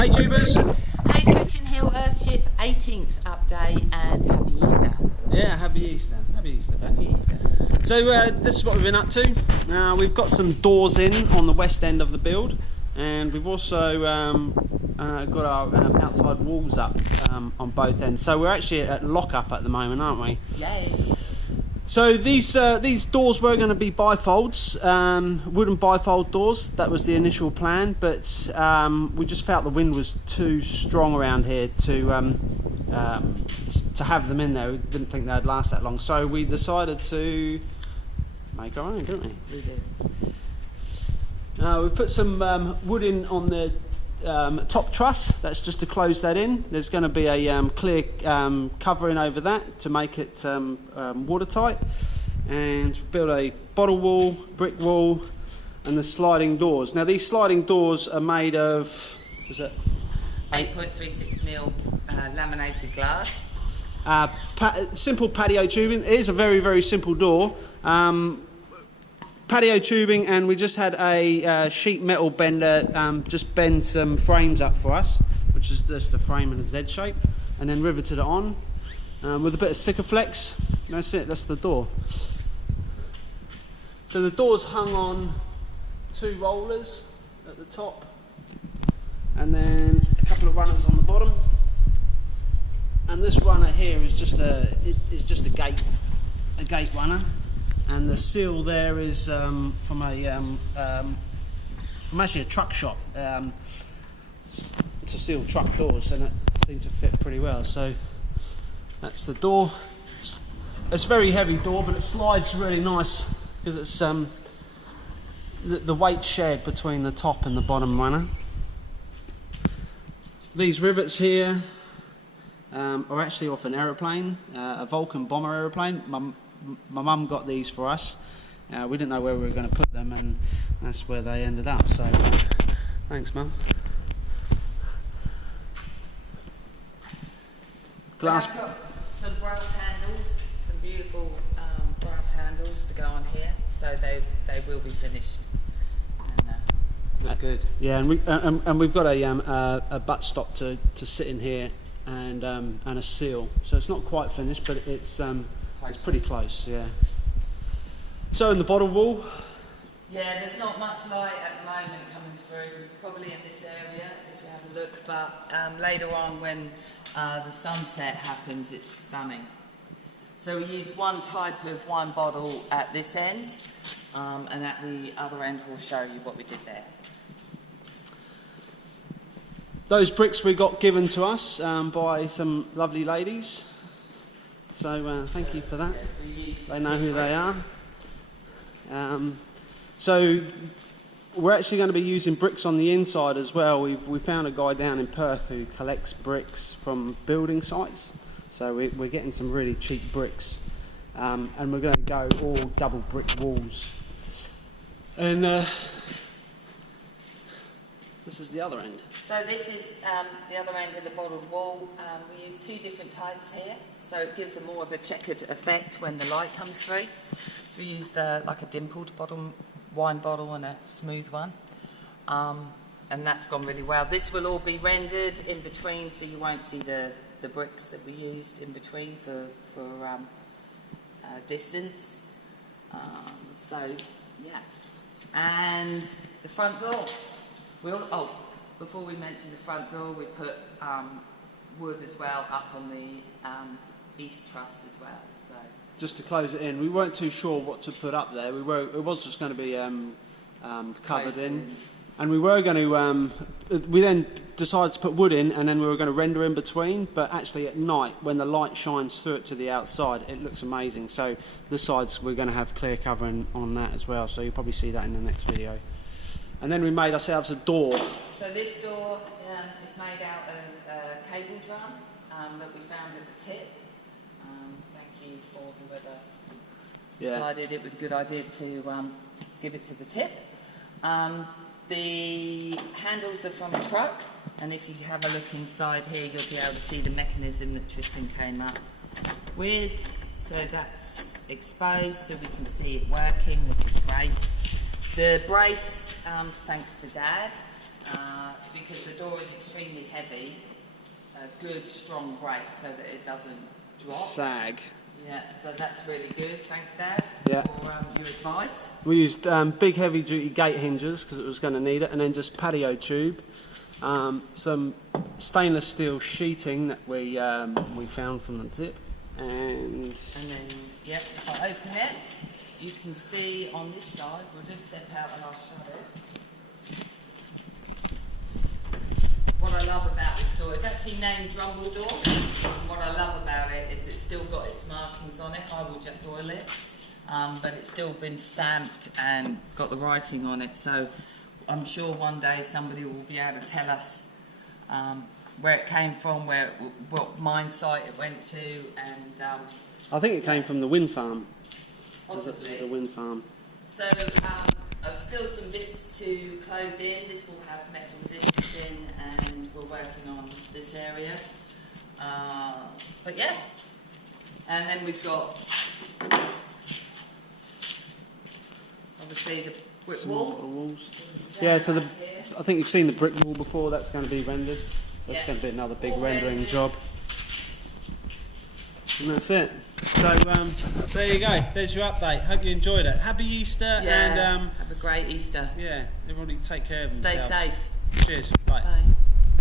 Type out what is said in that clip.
Hey tubers! Hey Twitching Hill Earthship 18th update and happy Easter. Yeah, happy Easter. Happy Easter. Happy Easter. So this is what we've been up to. We've got some doors in on the west end of the build, and we've also got our outside walls up on both ends. So we're actually at lock-up at the moment, aren't we? Yay. So these doors were going to be bifolds, wooden bifold doors. That was the initial plan, but we just felt the wind was too strong around here to have them in there. We didn't think they'd last that long, so we decided to make our own, didn't we? We did. We put some wood in on the top truss. That's just to close that in. There's going to be a clear covering over that to make it watertight, and build a bottle wall, brick wall, and the sliding doors. Now these sliding doors are made of 8.36mm laminated glass. Simple patio tubing. It is a very, very simple door. Patio tubing, and we just had a sheet metal bender just bend some frames up for us, which is just a frame in a Z shape, and then riveted it on with a bit of Sikaflex. That's it, that's the door. So the door's hung on 2 rollers at the top, and then a couple of runners on the bottom. And this runner here is just a gate runner. And the seal there is from actually a truck shop to seal truck doors, and it seemed to fit pretty well. So that's the door. It's a very heavy door, but it slides really nice because it's the weight shared between the top and the bottom runner. These rivets here are actually off an aeroplane, a Vulcan bomber aeroplane. My mum got these for us. We didn't know where we were going to put them, and that's where they ended up. So thanks, Mum. Glass. I've got some brass handles, some beautiful brass handles to go on here, so they will be finished and look good. Yeah, and we've got a buttstop to sit in here, and a seal. So it's not quite finished, but it's pretty close, yeah. So in the bottle wall? Yeah, there's not much light at the moment coming through, probably in this area if you have a look, but later on when the sunset happens, it's stunning. So we used one type of wine bottle at this end, and at the other end we'll show you what we did there. Those bricks we got given to us by some lovely ladies. So thank you for that. They know who they are. So we're actually going to be using bricks on the inside as well. We found a guy down in Perth who collects bricks from building sites. So we're getting some really cheap bricks, and we're going to go all double brick walls. And this is the other end. So this is the other end of the bottled wall. We use 2 different types here, so it gives a more of a checkered effect when the light comes through. So we used like a dimpled wine bottle and a smooth one, and that's gone really well. This will all be rendered in between, so you won't see the bricks that we used in between for distance. So yeah, and the front door. Before we mention the front door, we put wood as well up on the east truss as well. So just to close it in, we weren't too sure what to put up there. It was just going to be covered in, and we were going to. We then decided to put wood in, and then we were going to render in between. But actually, at night, when the light shines through it to the outside, it looks amazing. So the sides we're going to have clear covering on that as well. So you'll probably see that in the next video. And then we made ourselves a door. So this door is made out of a cable drum that we found at the tip. Thank you for whoever decided it was a good idea to give it to the tip. The handles are from a truck, and if you have a look inside here, you'll be able to see the mechanism that Tristan came up with. So that's exposed, so we can see it working, which is great. The brace, thanks to Dad, because the door is extremely heavy, a good strong brace so that it doesn't drop. Sag. Yeah, so that's really good. Thanks, Dad, Yeah. for your advice. We used big heavy duty gate hinges because it was going to need it, and then just patio tube. Some stainless steel sheeting that we found from the tip, and then, yep, if I open it, you can see on this side, we'll just step out and I'll show it. What I love about this door, it's actually named DRUMBLEDOR, and what I love about it is it's still got its markings on it. I will just oil it, but it's still been stamped and got the writing on it, so I'm sure one day somebody will be able to tell us where it came from, what mine site it went to, and I think it came from the wind farm. possibly. The wind farm. So still some bits to close in. This will have metal discs in, and we're working on this area. But yeah, and then we've got obviously the brick wall. Walls. Yeah, so I think you've seen the brick wall before. That's going to be rendered. That's going to be another big rendering job. And that's it. So there you go. There's your update. Hope you enjoyed it. Happy Easter, Yeah, and have a great Easter. yeah, everybody take care of themselves. Stay safe. Cheers. Bye. Bye.